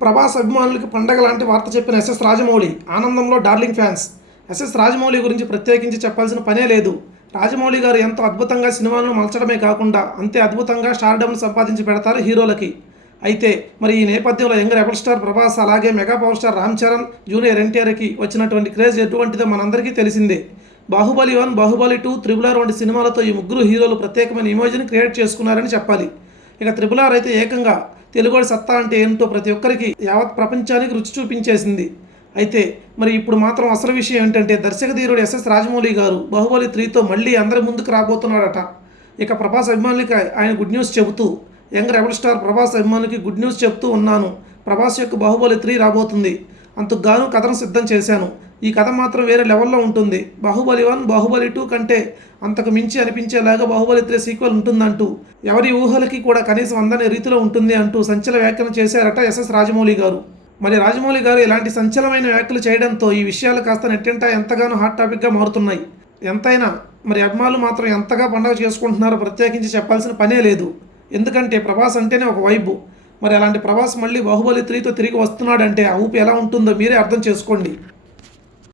ప్రభాస్ అభిమానులకి పండగ లాంటి వార్త చెప్పిన ఎస్ఎస్ రాజమౌళి ఆనందంలో డార్లింగ్ ఫ్యాన్స్. ఎస్ఎస్ రాజమౌళి గురించి ప్రత్యేకించి చెప్పాల్సిన పనే లేదు. రాజమౌళి గారు ఎంతో అద్భుతంగా సినిమాలను మలచడమే కాకుండా అంతే అద్భుతంగా స్టార్డమ్ను సంపాదించి పెడతారు హీరోలకి. అయితే మరి ఈ నేపథ్యంలో యంగ్ రెబల్ స్టార్ ప్రభాస్ అలాగే mega power star Ram Charan, junior ఎన్టీఆర్కి వచ్చినటువంటి క్రేజ్ ఎటువంటిదో మనందరికీ తెలిసిందే. బాహుబలి 1, బాహుబలి 2, త్రిబుల్ ఆర్ వంటి సినిమాలతో ఈ ముగ్గురు హీరోలు ప్రత్యేకమైన ఇమేజ్ని క్రియేట్ చేసుకున్నారని చెప్పాలి. ఇక త్రిబుల్ ఆర్ అయితే ఏకంగా తెలుగుడి సత్తా అంటే ఏంటో ప్రతి ఒక్కరికి యావత్ ప్రపంచానికి రుచి చూపించేసింది. అయితే మరి ఇప్పుడు మాత్రం అసలు విషయం ఏంటంటే దర్శకధీరుడు ఎస్ఎస్ రాజమౌళి గారు బాహుబలి 3తో మళ్ళీ అందరి ముందుకు రాబోతున్నాడట. ఇక ప్రభాస్ అభిమానులకి ఆయన గుడ్ న్యూస్ చెబుతూ, యంగ్ రెబల్ స్టార్ ప్రభాస్ అభిమానులకి గుడ్ న్యూస్ చెప్తూ ఉన్నాను. ప్రభాస్ యొక్క బాహుబలి 3 రాబోతుంది. అందుకు గాను కథను సిద్ధం చేశాను. ఈ కథ మాత్రం వేరే లెవెల్లో ఉంటుంది. బాహుబలి 1, బాహుబలి 2 కంటే అంతకు మించి అనిపించేలాగా బాహుబలి 3 సీక్వెల్ ఉంటుందంటూ, ఎవరి ఊహలకి కూడా కనీసం అందని రీతిలో ఉంటుంది అంటూ సంచలన వ్యాఖ్యలు చేశారట ఎస్ఎస్ రాజమౌళి గారు. మరి రాజమౌళి గారు ఇలాంటి సంచలనమైన వ్యాఖ్యలు చేయడంతో ఈ విషయాలు కాస్త నెట్టింట ఎంతగానో హాట్ టాపిక్గా మారుతున్నాయి. ఎంతైనా మరి అభిమానులు మాత్రం ఎంతగా పండుగ చేసుకుంటున్నారో ప్రత్యేకించి చెప్పాల్సిన పనే లేదు. ఎందుకంటే ప్రభాస్ అంటేనే ఒక వైబు. మరి అలాంటి ప్రభాస్ మళ్ళీ బాహుబలి 3తో తిరిగి వస్తున్నాడంటే ఆ ఊపి ఎలా ఉంటుందో మీరే అర్థం చేసుకోండి.